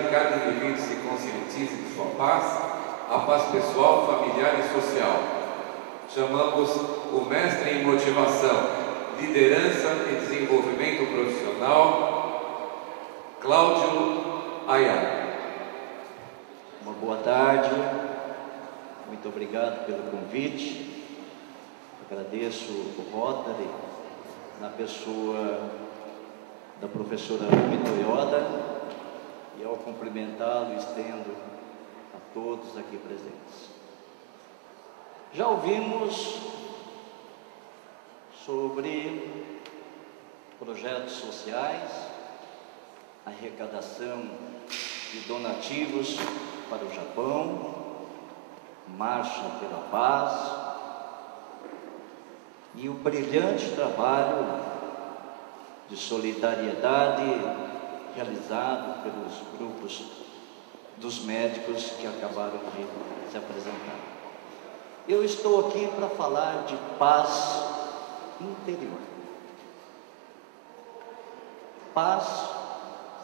que cada indivíduo se conscientize de sua paz, a paz pessoal, familiar e social. Chamamos o mestre em motivação, liderança e desenvolvimento profissional, Cláudio Ayala. Uma boa tarde, muito obrigado pelo convite. Agradeço o Rotary, na pessoa da professora Rumi Toyoda, e ao cumprimentá-lo, estendo a todos aqui presentes. Já ouvimos sobre projetos sociais, arrecadação de donativos para o Japão, Marcha pela Paz, e o brilhante trabalho de solidariedade realizado pelos grupos dos médicos que acabaram de se apresentar. Eu estou aqui para falar de paz interior. Paz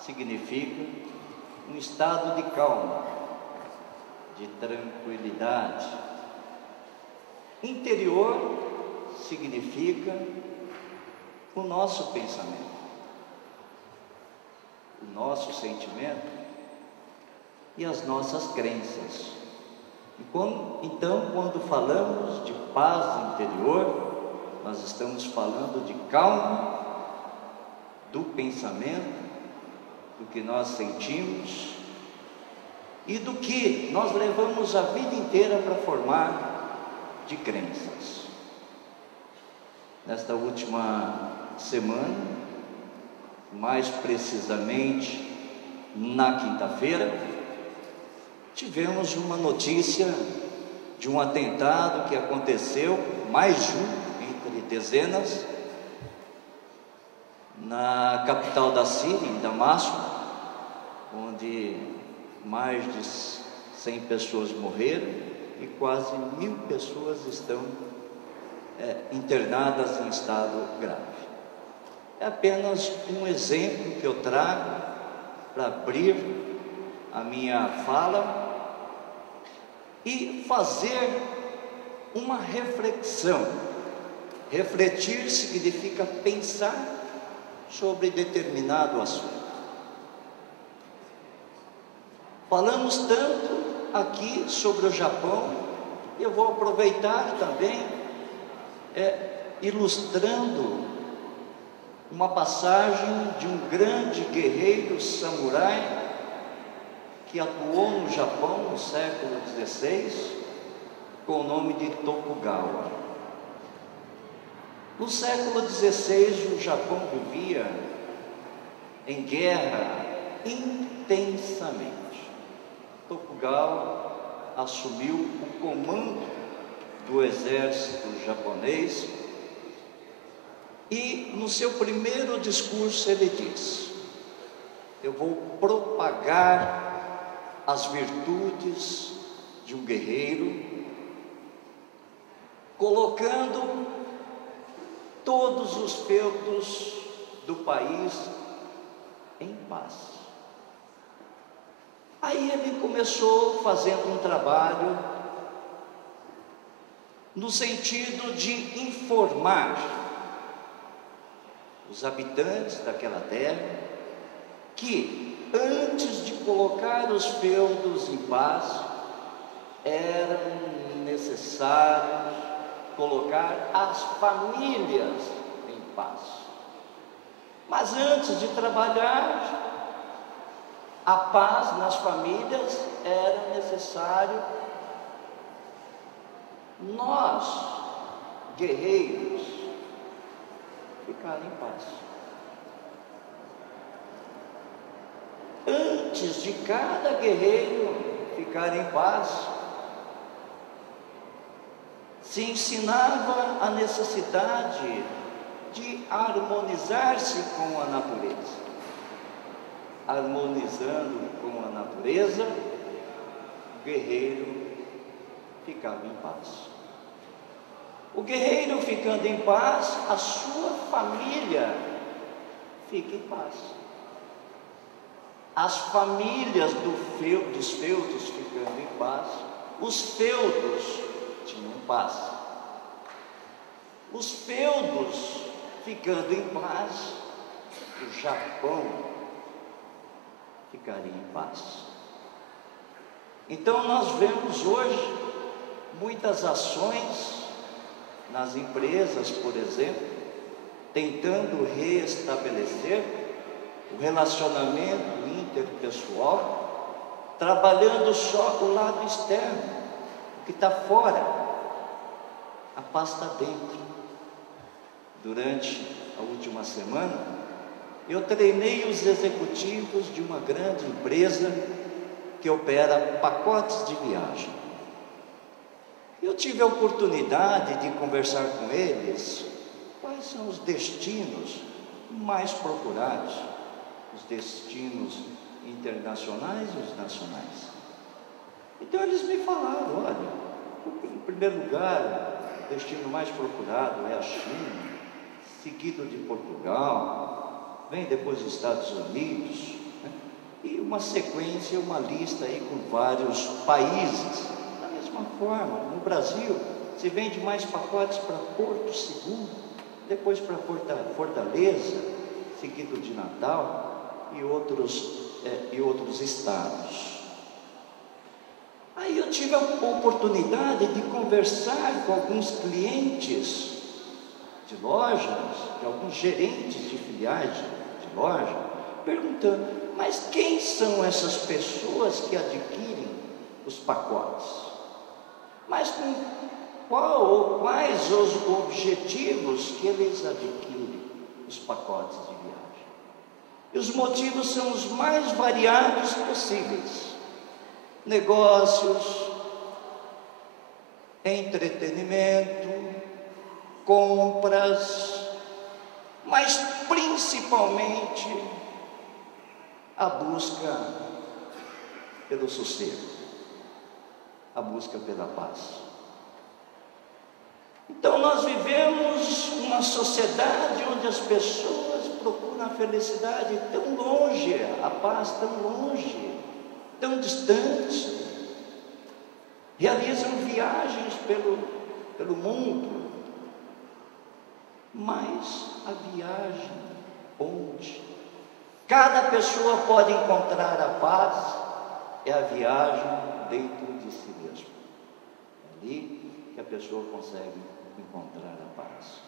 significa um estado de calma, de tranquilidade. Interior significa o nosso pensamento, o nosso sentimento e as nossas crenças. Então, quando falamos de paz interior, nós estamos falando de calma do pensamento, do que nós sentimos e do que nós levamos a vida inteira para formar de crenças. Nesta última semana, mais precisamente na quinta-feira, tivemos uma notícia de um atentado que aconteceu, mais de um, entre dezenas, na capital da Síria, em Damasco, onde mais de 100 pessoas morreram e quase 1000 pessoas estão internadas em estado grave. É apenas um exemplo que eu trago para abrir a minha fala e fazer uma reflexão. Refletir significa pensar sobre determinado assunto. Falamos tanto aqui sobre o Japão, e eu vou aproveitar também ilustrando uma passagem de um grande guerreiro samurai que atuou no Japão no século XVI, com o nome de Tokugawa. No século XVI, o Japão vivia em guerra intensamente. Tokugawa assumiu o comando do exército japonês e no seu primeiro discurso ele diz: eu vou propagar as virtudes de um guerreiro, colocando todos os feudos do país em paz. Aí ele começou fazendo um trabalho no sentido de informar os habitantes daquela terra que, antes de colocar os feudos em paz, era necessário colocar as famílias em paz. Mas antes de trabalhar a paz nas famílias, era necessário nós, guerreiros, ficar em paz. Antes de cada guerreiro ficar em paz, se ensinava a necessidade de harmonizar-se com a natureza. Harmonizando com a natureza, o guerreiro ficava em paz. O guerreiro ficando em paz, a sua família fica em paz. as famílias dos feudos ficando em paz, os feudos tinham paz. Os feudos ficando em paz, o Japão ficaria em paz. Então nós vemos hoje muitas ações nas empresas, por exemplo, tentando restabelecer o relacionamento interpessoal, trabalhando só o lado externo, o que está fora, a paz está dentro. Durante a última semana, eu treinei os executivos de uma grande empresa que opera pacotes de viagem. Eu tive a oportunidade de conversar com eles quais são os destinos mais procurados, os destinos internacionais e os nacionais. Então eles me falaram: olha, em primeiro lugar, o destino mais procurado é a China, seguido de Portugal, vem depois os Estados Unidos, né? E uma sequência, uma lista aí com vários países. Da mesma forma, no Brasil, se vende mais pacotes para Porto Seguro, depois para Fortaleza, seguido de Natal e outros estados. Aí eu tive a oportunidade de conversar com alguns clientes de lojas, de alguns gerentes de filiais de loja, perguntando: mas quem são essas pessoas que adquirem os pacotes? Mas com qual ou quais os objetivos que eles adquirem os pacotes de viagem? E os motivos são os mais variados possíveis: negócios, entretenimento, compras, mas principalmente a busca pelo sossego, a busca pela paz. Então nós vivemos uma sociedade onde as pessoas procuram a felicidade tão longe, a paz tão longe, tão distante, realizam viagens pelo mundo, mas a viagem onde cada pessoa pode encontrar a paz é a viagem dentro de si mesmo. É ali que a pessoa consegue encontrar a paz.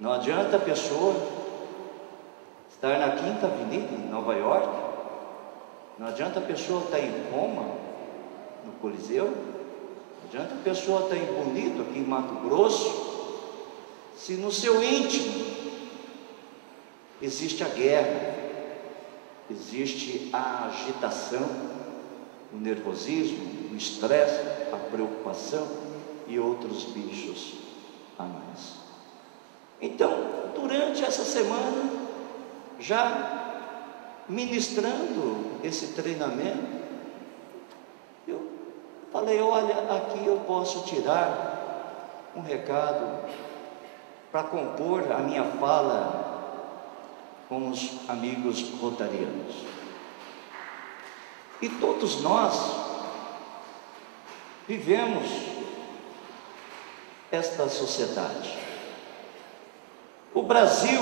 Não adianta a pessoa estar na Quinta Avenida em Nova York, não adianta a pessoa estar em Roma, no Coliseu, não adianta a pessoa estar em Bonito, aqui em Mato Grosso, se no seu íntimo existe a guerra, existe a agitação, o nervosismo, o estresse, a preocupação e outros bichos a mais. Então, durante essa semana, já ministrando esse treinamento, eu falei: olha, aqui eu posso tirar um recado para compor a minha fala com os amigos rotarianos. E todos nós vivemos esta sociedade. O Brasil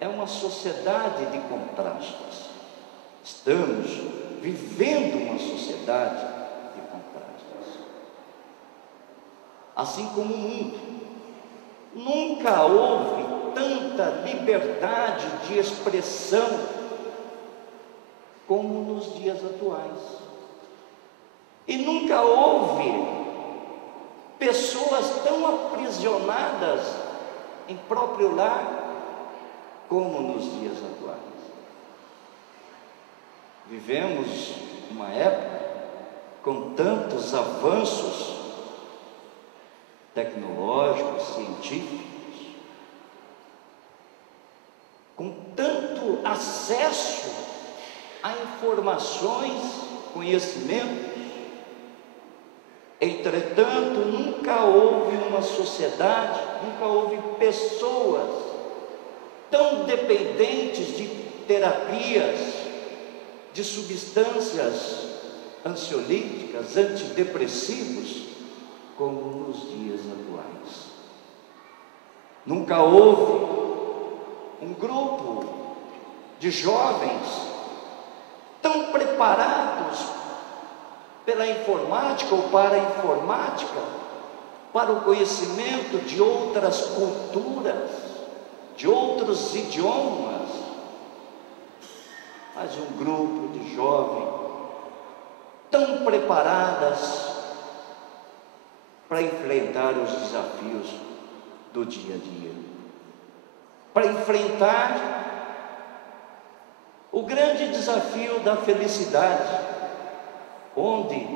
é uma sociedade de contrastes. Estamos vivendo uma sociedade de contrastes. Assim como o mundo. Nunca houve tanta liberdade de expressão como nos dias atuais. E nunca houve pessoas tão aprisionadas em próprio lar como nos dias atuais. Vivemos uma época com tantos avanços tecnológicos, científicos, com tanto acesso a informações, conhecimentos. Entretanto, nunca houve uma sociedade, nunca houve pessoas tão dependentes de terapias, de substâncias ansiolíticas, antidepressivos, como nos dias atuais. Nunca houve um grupo de jovens tão preparados pela informática ou para a informática, para o conhecimento de outras culturas, de outros idiomas, mas um grupo de jovens tão preparadas para enfrentar os desafios do dia a dia, para enfrentar o grande desafio da felicidade, onde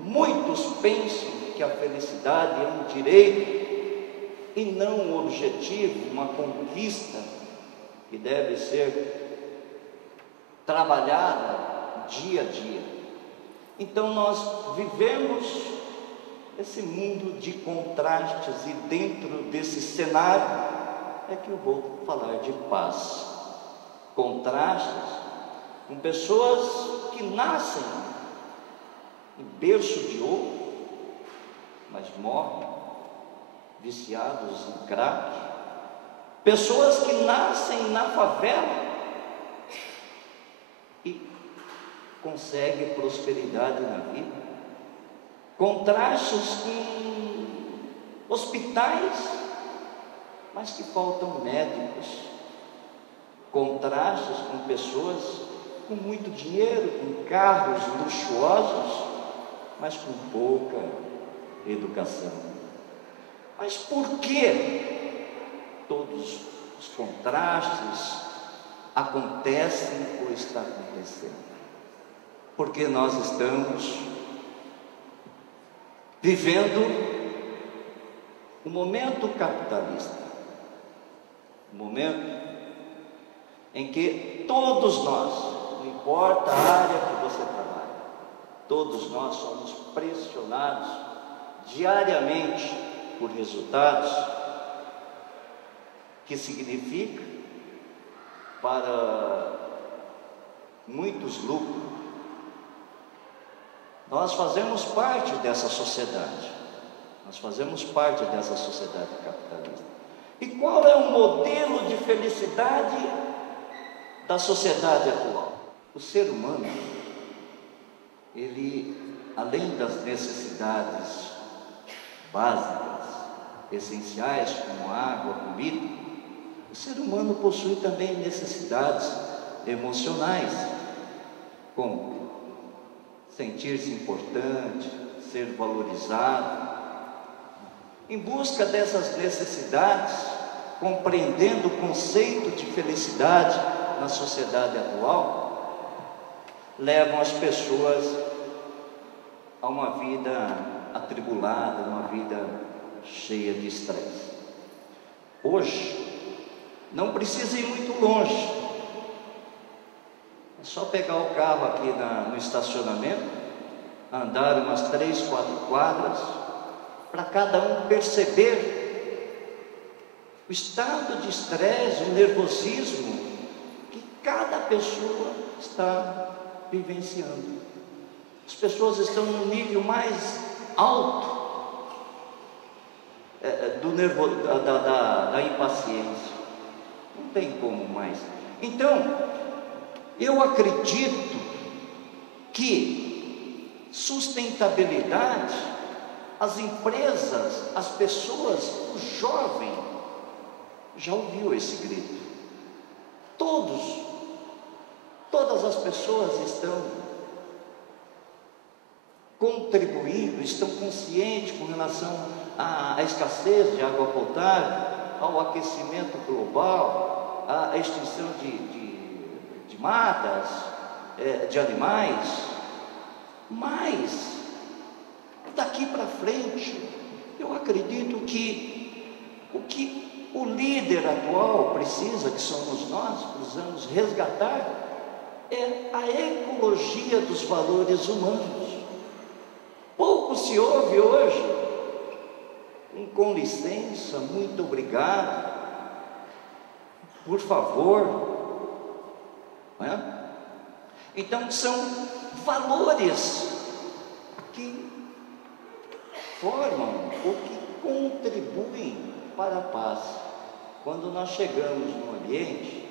muitos pensam que a felicidade é um direito e não um objetivo, uma conquista que deve ser trabalhada dia a dia. Então nós vivemos esse mundo de contrastes, e dentro desse cenário é que eu vou falar de paz. Contrastes com pessoas que nascem em berço de ouro, mas morrem viciados em crack. Pessoas que nascem na favela e conseguem prosperidade na vida. Contrastes com hospitais, mas que faltam médicos. Contrastes com pessoas com muito dinheiro, com carros luxuosos, mas com pouca educação. Mas por que todos os contrastes acontecem ou estão acontecendo? Porque nós estamos vivendo um momento capitalista, um momento em que todos nós, não importa a área que você trabalha, todos nós somos pressionados diariamente por resultados, que significa para muitos lucros. Nós fazemos parte dessa sociedade, nós fazemos parte dessa sociedade capitalista. E qual é o modelo de felicidade da sociedade atual? O ser humano, ele, além das necessidades básicas, essenciais, como água, comida, o ser humano possui também necessidades emocionais, como sentir-se importante, ser valorizado. Em busca dessas necessidades, compreendendo o conceito de felicidade na sociedade atual, levam as pessoas a uma vida atribulada, uma vida cheia de estresse. Hoje, não precisa ir muito longe, é só pegar o carro aqui no estacionamento, andar umas 3, 4 quadras, para cada um perceber o estado de estresse, o nervosismo que cada pessoa está vivenciando. As pessoas estão no nível mais alto da impaciência. Não tem como mais. Então, eu acredito que sustentabilidade, as empresas, as pessoas, o jovem já ouviu esse grito. Todas as pessoas estão contribuindo, estão conscientes com relação à escassez de água potável, ao aquecimento global, à extinção de matas, de animais. Mas daqui para frente, eu acredito que o que o líder atual precisa, que somos nós, precisamos resgatar, é a ecologia dos valores humanos. Pouco se ouve hoje com licença, muito obrigado, por favor, não é? Então são valores que formam ou que contribuem para a paz. Quando nós chegamos no ambiente,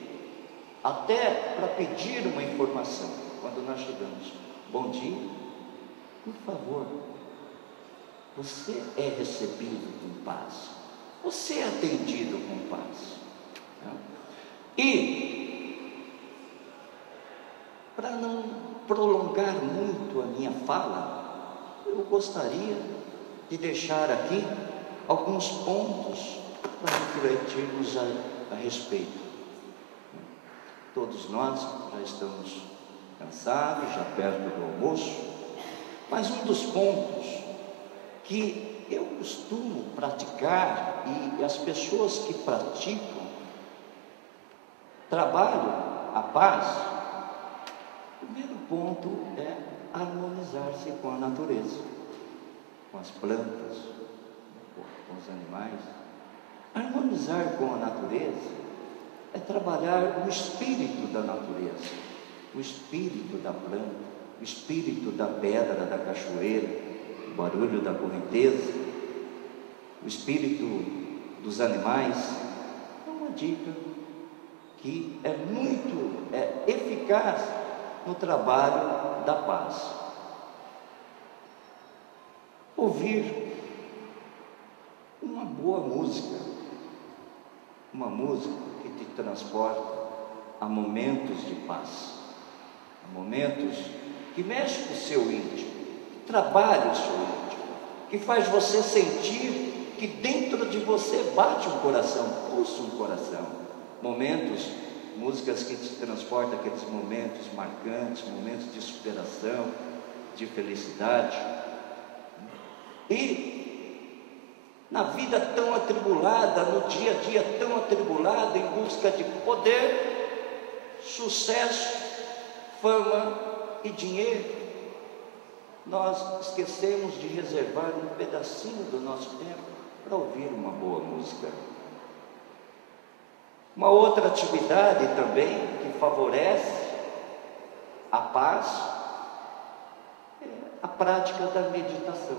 até para pedir uma informação, quando nós chegamos, bom dia, por favor, você é recebido com paz, você é atendido com paz. E, para não prolongar muito a minha fala, eu gostaria de deixar aqui alguns pontos para refletirmos a respeito. Todos nós já estamos cansados, já perto do almoço, mas um dos pontos que eu costumo praticar, e as pessoas que praticam trabalham a paz, o primeiro ponto é harmonizar-se com a natureza, com as plantas, com os animais. Harmonizar com a natureza é trabalhar o espírito da natureza, o espírito da planta, o espírito da pedra, da cachoeira, o barulho da correnteza, o espírito dos animais. É uma dica que é muito eficaz no trabalho da paz. Ouvir uma boa música, uma música que te transporta a momentos de paz, a momentos que mexe com o seu íntimo, que trabalha o seu íntimo, que faz você sentir que dentro de você bate um coração, pulsa um coração. Momentos, músicas que te transportam aqueles momentos marcantes, momentos de superação, de felicidade. E na vida tão atribulada, no dia a dia tão atribulado, em busca de poder, sucesso, fama e dinheiro, nós esquecemos de reservar um pedacinho do nosso tempo para ouvir uma boa música. Uma outra atividade também que favorece a paz é a prática da meditação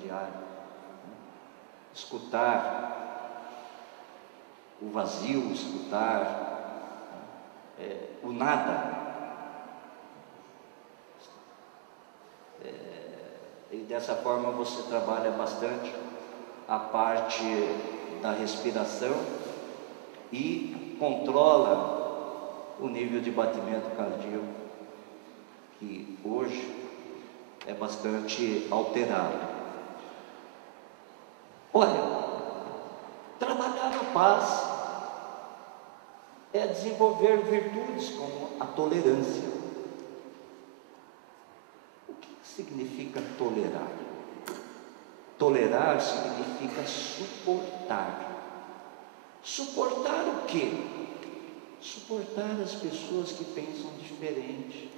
diária. Escutar o vazio, escutar o nada. E dessa forma você trabalha bastante a parte da respiração e controla o nível de batimento cardíaco, que hoje é bastante alterado. Olha, trabalhar a paz é desenvolver virtudes como a tolerância. O que significa tolerar? Tolerar significa suportar. Suportar o quê? Suportar as pessoas que pensam diferente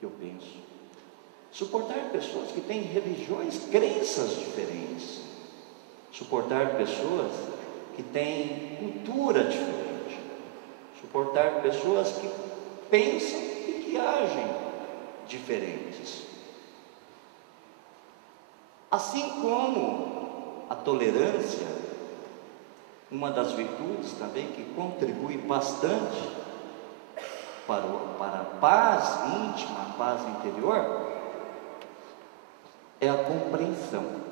que eu penso. Suportar pessoas que têm religiões, crenças diferentes. Suportar pessoas que têm cultura diferente. Suportar pessoas que pensam e que agem diferentes. Assim como a tolerância, uma das virtudes também que contribui bastante para a paz íntima, a paz interior, é a compreensão.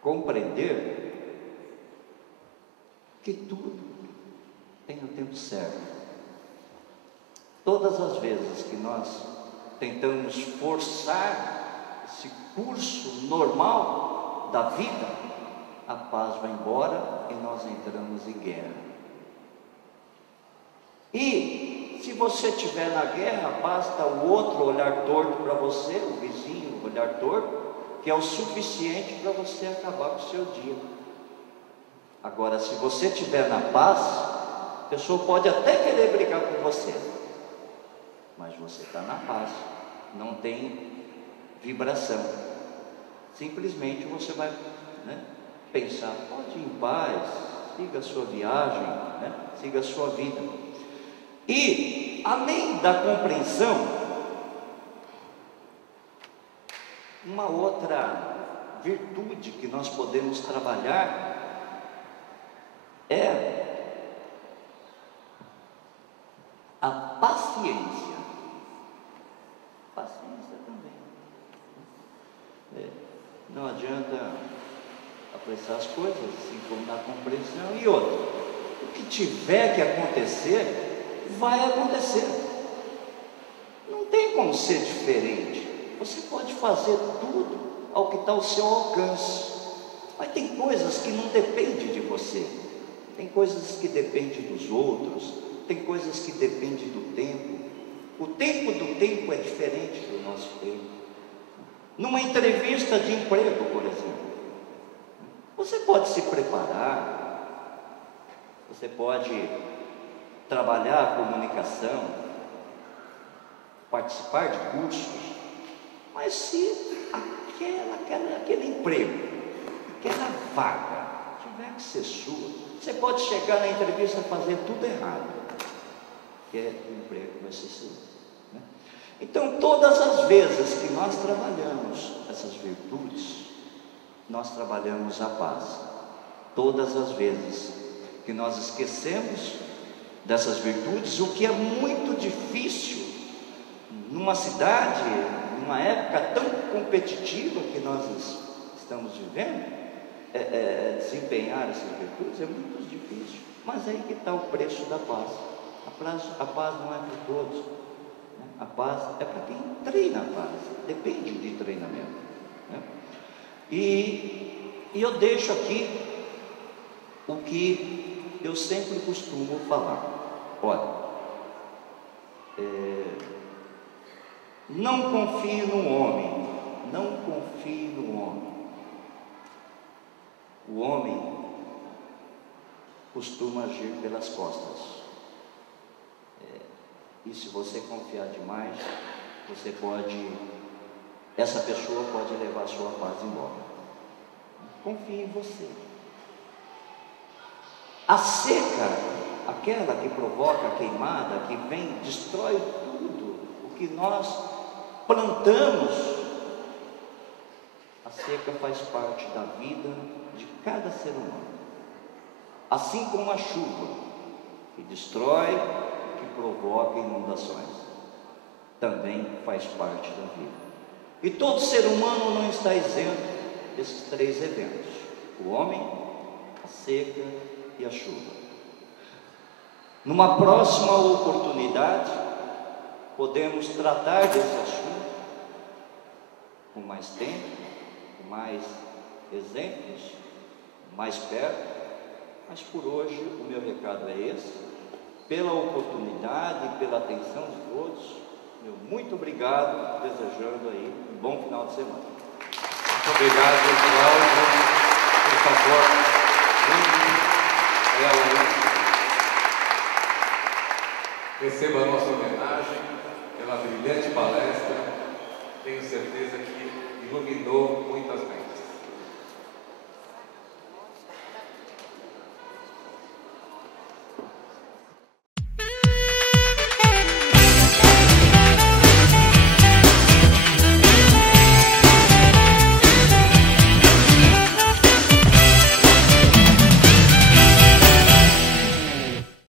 Compreender que tudo tem o tempo certo. Todas as vezes que nós tentamos forçar esse curso normal da vida, a paz vai embora e nós entramos em guerra. E se você estiver na guerra, basta o outro olhar torto para você, o vizinho olhar torto, que é o suficiente para você acabar com o seu dia. Agora, se você estiver na paz, a pessoa pode até querer brigar com você, mas você está na paz, não tem vibração. Simplesmente você vai pensar, pode ir em paz, siga a sua viagem, siga a sua vida. E E, além da compreensão, uma outra virtude que nós podemos trabalhar é a paciência. Paciência também. Não adianta apressar as coisas, assim como na compreensão. E outra, o que tiver que acontecer, vai acontecer. Não tem como ser diferente. Você pode fazer tudo ao que está ao seu alcance, mas tem coisas que não dependem de você, tem coisas que dependem dos outros, tem coisas que dependem do tempo. O tempo do tempo é diferente do nosso tempo. Numa entrevista de emprego, por exemplo, você pode se preparar, você pode trabalhar a comunicação, participar de cursos, mas se aquele emprego, aquela vaga tiver que ser sua, você pode chegar na entrevista e fazer tudo errado, que o emprego vai ser seu, né? Então, todas as vezes que nós trabalhamos essas virtudes, nós trabalhamos a paz. Todas as vezes que nós esquecemos dessas virtudes, o que é muito difícil numa cidade, numa época tão competitiva que nós estamos vivendo, desempenhar essas virtudes é muito difícil. Mas aí que está o preço da paz. A paz não é para todos, né? A paz é para quem treina a paz, depende de treinamento, né? E eu deixo aqui o que eu sempre costumo falar. Olha, não confie no homem, não confie no homem. O homem costuma agir pelas costas. E se você confiar demais, essa pessoa pode levar a sua paz embora. Confie em você. A seca, aquela que provoca a queimada, que vem, destrói tudo o que nós plantamos. A seca faz parte da vida de cada ser humano. Assim como a chuva, que destrói, que provoca inundações, também faz parte da vida. E todo ser humano não está isento desses três eventos: o homem, a seca e a chuva. Numa próxima oportunidade, podemos tratar desse assunto com mais tempo, com mais exemplos, mais perto, mas por hoje o meu recado é esse. Pela oportunidade e pela atenção de todos, meu muito obrigado, desejando aí um bom final de semana. Muito obrigado, Cláudio. Por favor, receba a nossa homenagem pela brilhante palestra. Tenho certeza que iluminou muitas mentes.